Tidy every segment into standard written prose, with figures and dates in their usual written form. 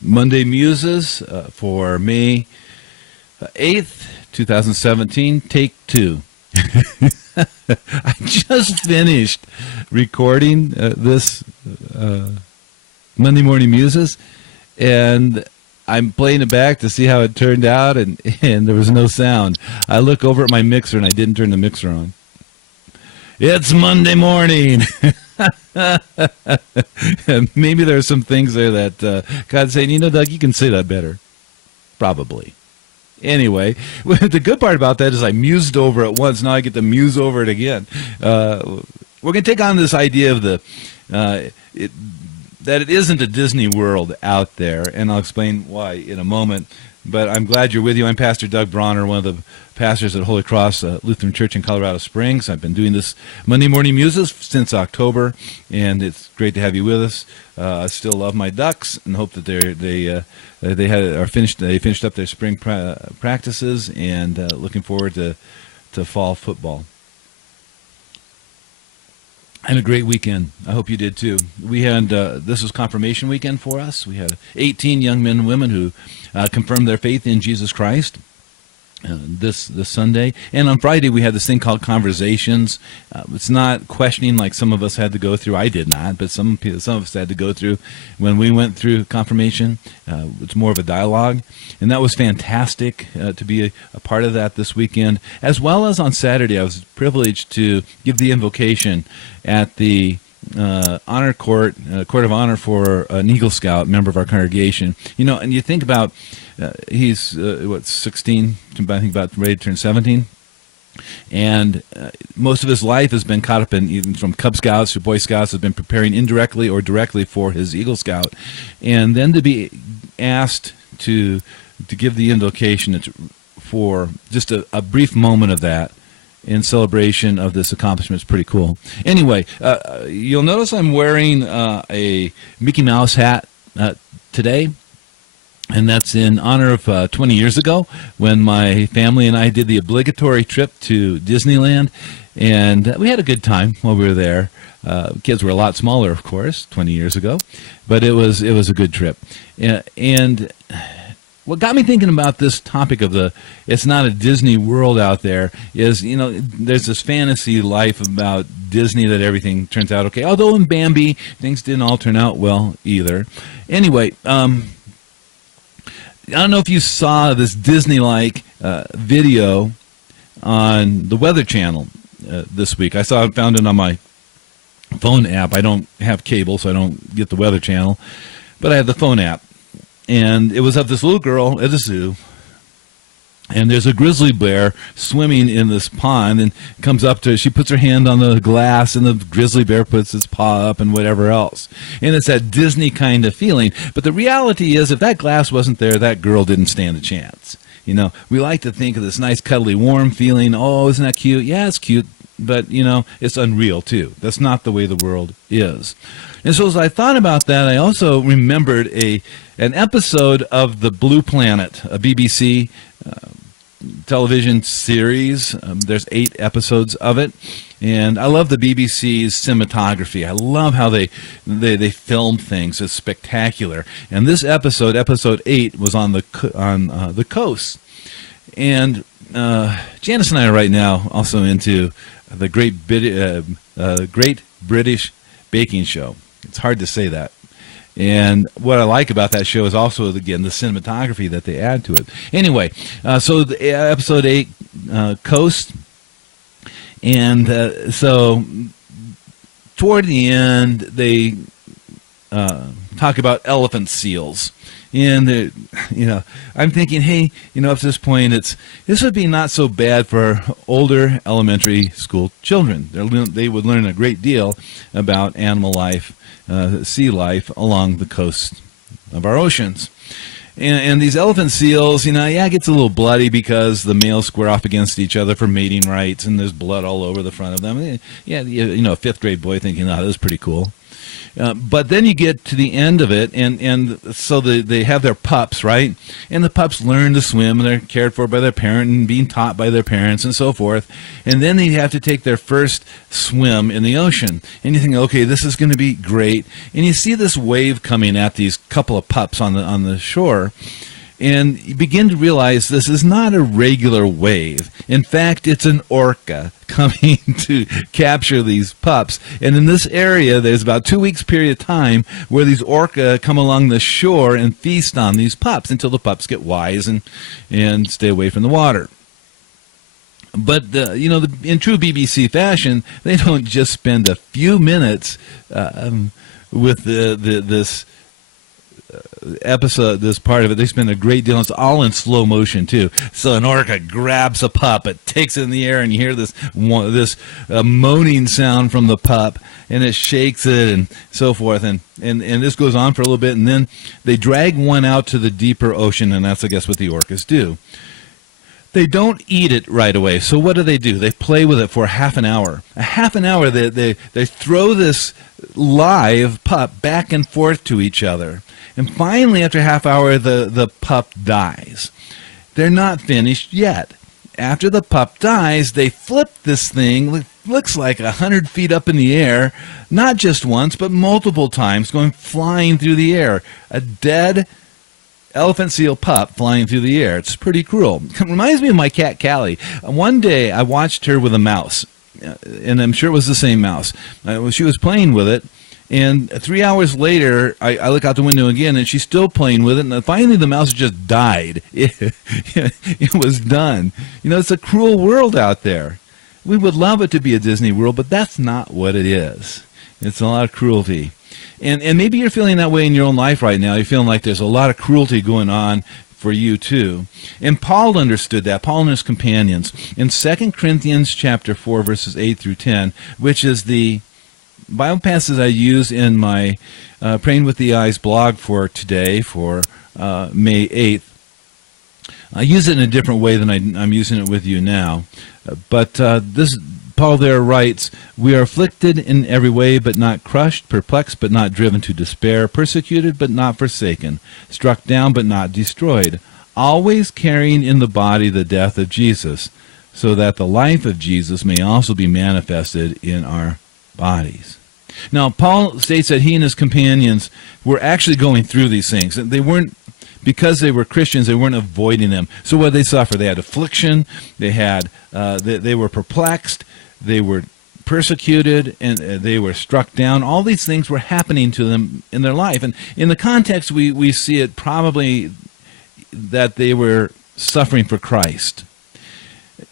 Monday Muses for May 8th, 2017, take 2. I just finished recording this Monday Morning Muses, and I'm playing it back to see how it turned out, and there was no sound. I look over at my mixer, and I didn't turn the mixer on. It's Monday morning. Maybe there are some things there that God's saying, Doug, you can say that better. Probably. Anyway, the good part about that is I mused over it once. Now I get to muse over it again. We're going to take on this idea of that it isn't a Disney World out there, and I'll explain why in a moment. But I'm glad you're with you. I'm Pastor Doug Bronner, one of the pastors at Holy Cross Lutheran Church in Colorado Springs. I've been doing this Monday Morning Muses since October, and it's great to have you with us. I still love my Ducks and hope that they finished up their spring practices, and looking forward to fall football. I had a great weekend. I hope you did too. We had this was confirmation weekend for us. We had 18 young men and women who confirmed their faith in Jesus Christ this Sunday. And on Friday we had this thing called Conversations. It's not questioning like some of us had to go through. I did not, but some of us had to go through when we went through confirmation. It's more of a dialogue, and that was fantastic to be a part of that this weekend. As well as on Saturday, I was privileged to give the invocation at the honor court of honor for an Eagle Scout member of our congregation. And you think about he's 16, I think about ready to turn 17, and most of his life has been caught up in, even from Cub Scouts to Boy Scouts, has been preparing indirectly or directly for his Eagle Scout, and then to be asked to give the invocation for just a brief moment of that in celebration of this accomplishment is pretty cool. Anyway, you'll notice I'm wearing a Mickey Mouse hat today, and that's in honor of 20 years ago when my family and I did the obligatory trip to Disneyland, and we had a good time while we were there. Kids were a lot smaller, of course, 20 years ago, but it was a good trip. And what got me thinking about this topic of it's not a Disney World out there is, there's this fantasy life about Disney that everything turns out okay. Although in Bambi, things didn't all turn out well either. Anyway, I don't know if you saw this Disney-like video on the Weather Channel this week. I found it on my phone app. I don't have cable, so I don't get the Weather Channel, but I have the phone app. And it was of this little girl at a zoo, and there's a grizzly bear swimming in this pond, and comes up to her. She puts her hand on the glass, and the grizzly bear puts its paw up and whatever else. And it's that Disney kind of feeling. But the reality is, if that glass wasn't there, that girl didn't stand a chance. We like to think of this nice, cuddly, warm feeling. Oh, isn't that cute? Yeah, it's cute. But, it's unreal, too. That's not the way the world is. And so as I thought about that, I also remembered an episode of The Blue Planet, a BBC television series. There's 8 episodes of it. And I love the BBC's cinematography. I love how they film things. It's spectacular. And this episode 8, was on the coast. And Janice and I are right now also into the Great British Baking Show. It's hard to say that. And what I like about that show is also, again, the cinematography that they add to it. Anyway, so the episode 8, Coast. And so toward the end, they talk about elephant seals. And, I'm thinking, hey, up to this point, this would be not so bad for older elementary school children. They would learn a great deal about animal life, sea life along the coast of our oceans. And these elephant seals, it gets a little bloody because the males square off against each other for mating rights, and there's blood all over the front of them. Yeah, a 5th grade boy thinking, this is pretty cool. But then you get to the end of it, and so they have their pups, right? And the pups learn to swim, and they're cared for by their parent and being taught by their parents and so forth. And then they have to take their first swim in the ocean. And you think, okay, this is going to be great. And you see this wave coming at these couple of pups on the shore. And you begin to realize this is not a regular wave. In fact, it's an orca coming to capture these pups. And in this area, there's about 2 weeks period of time where these orca come along the shore and feast on these pups until the pups get wise and stay away from the water. But, in true BBC fashion, they don't just spend a few minutes with this episode, this part of it. They spend a great deal. It's all in slow motion too. So an orca grabs a pup, it takes it in the air, and you hear this moaning sound from the pup, and it shakes it and so forth. And this goes on for a little bit, and then they drag one out to the deeper ocean, and that's, I guess, what the orcas do. They don't eat it right away. So what do? They play with it for half an hour. A half an hour, they throw this live pup back and forth to each other. And finally, after a half hour, the pup dies. They're not finished yet. After the pup dies, they flip this thing, looks like 100 feet up in the air, not just once, but multiple times, going flying through the air. A dead elephant seal pup flying through the air. It's pretty cruel. It reminds me of my cat, Callie. One day, I watched her with a mouse, and I'm sure it was the same mouse. She was playing with it. And 3 hours later, I look out the window again, and she's still playing with it. And finally, the mouse just died. It was done. It's a cruel world out there. We would love it to be a Disney World, but that's not what it is. It's a lot of cruelty. And maybe you're feeling that way in your own life right now. You're feeling like there's a lot of cruelty going on for you too. And Paul understood that, Paul and his companions. In 2 Corinthians chapter 4, verses 8 through 10, which is the Bible passage I use in my Praying with the Eyes blog for today, for May 8th. I use it in a different way than I'm using it with you now. But this Paul there writes, "We are afflicted in every way, but not crushed, perplexed, but not driven to despair, persecuted, but not forsaken, struck down, but not destroyed, always carrying in the body the death of Jesus, so that the life of Jesus may also be manifested in our bodies." Now, Paul states that he and his companions were actually going through these things. They weren't, because they were Christians, they weren't avoiding them. So what did they suffer? They had affliction, they were perplexed, they were persecuted, and they were struck down. All these things were happening to them in their life. And in the context, we see it probably that they were suffering for Christ.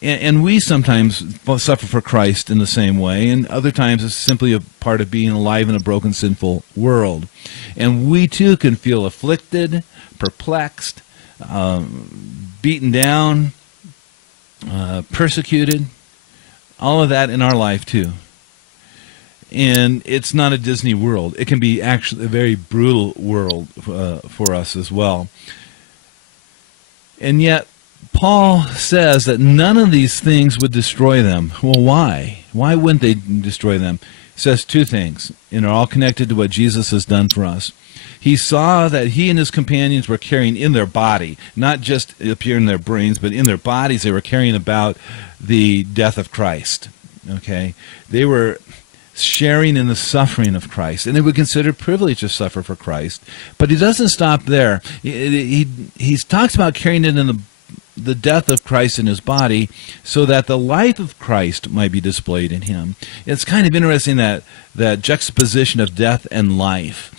And we sometimes suffer for Christ in the same way, and other times it's simply a part of being alive in a broken, sinful world. And we too can feel afflicted, perplexed, beaten down, persecuted, all of that in our life too. And it's not a Disney world. It can be actually a very brutal world for us as well. And yet, Paul says that none of these things would destroy them. Well, why? Why wouldn't they destroy them? He says two things, and are all connected to what Jesus has done for us. He saw that he and his companions were carrying in their body, not just up here in their brains, but in their bodies, they were carrying about the death of Christ. Okay? They were sharing in the suffering of Christ, and they would consider privilege to suffer for Christ. But he doesn't stop there. He talks about carrying it in the death of Christ in his body, so that the life of Christ might be displayed in him. It's kind of interesting that juxtaposition of death and life,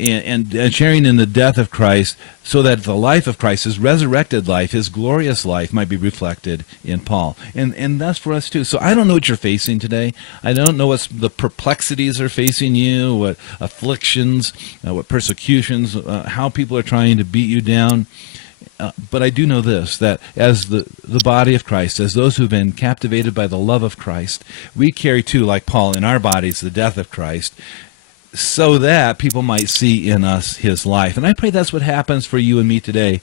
and sharing in the death of Christ, so that the life of Christ, his resurrected life, his glorious life, might be reflected in Paul. And that's for us too. So I don't know what you're facing today. I don't know what the perplexities are facing you, what afflictions, what persecutions, how people are trying to beat you down. But I do know this, that as the body of Christ, as those who've been captivated by the love of Christ, we carry too, like Paul, in our bodies the death of Christ, so that people might see in us his life. And I pray that's what happens for you and me today,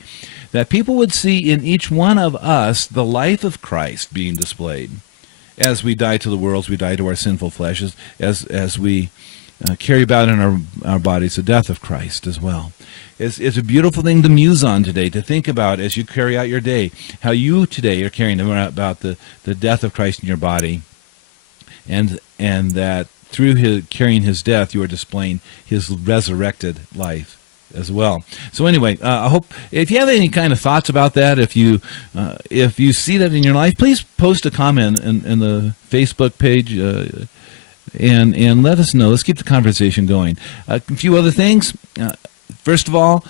that people would see in each one of us the life of Christ being displayed. As we die to the world, as we die to our sinful flesh, as we carry about in our bodies the death of Christ as well. It's a beautiful thing to muse on today, to think about as you carry out your day, how you today are carrying about the death of Christ in your body, and that through carrying his death, you are displaying his resurrected life as well. So anyway, I hope if you have any kind of thoughts about that, if you see that in your life, please post a comment in the Facebook page and let us know. Let's keep the conversation going. A few other things. First of all,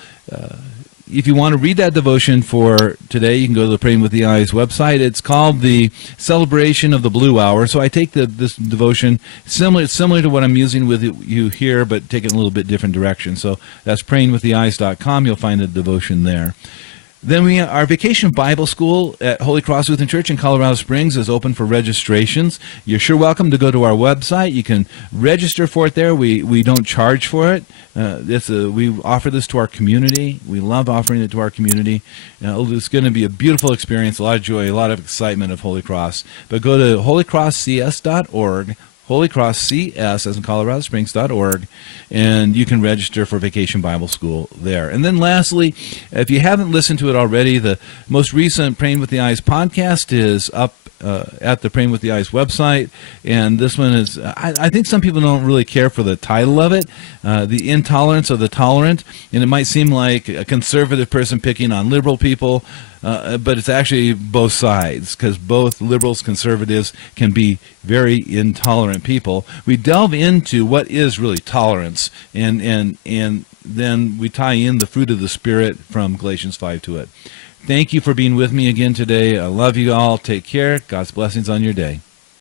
if you want to read that devotion for today, you can go to the Praying with the Eyes website. It's called the Celebration of the Blue Hour. So I take this devotion similar to what I'm using with you here, but take it in a little bit different direction. So that's prayingwiththeeyes.com. You'll find the devotion there. Then our Vacation Bible School at Holy Cross Lutheran Church in Colorado Springs is open for registrations. You're sure welcome to go to our website. You can register for it there. We don't charge for it. We offer this to our community. We love offering it to our community. It's going to be a beautiful experience, a lot of joy, a lot of excitement of Holy Cross. But go to holycrosscs.org, holycrosscs, as in coloradosprings.org, and you can register for Vacation Bible School there. And then lastly, if you haven't listened to it already, the most recent Praying with the Eyes podcast is up at the Praying with the Eyes website, and this one is, I think some people don't really care for the title of it, The Intolerance of the Tolerant, and it might seem like a conservative person picking on liberal people, but it's actually both sides, because both liberals, conservatives can be very intolerant people. We delve into what is really tolerance, and then we tie in the fruit of the Spirit from Galatians 5 to it. Thank you for being with me again today. I love you all. Take care. God's blessings on your day.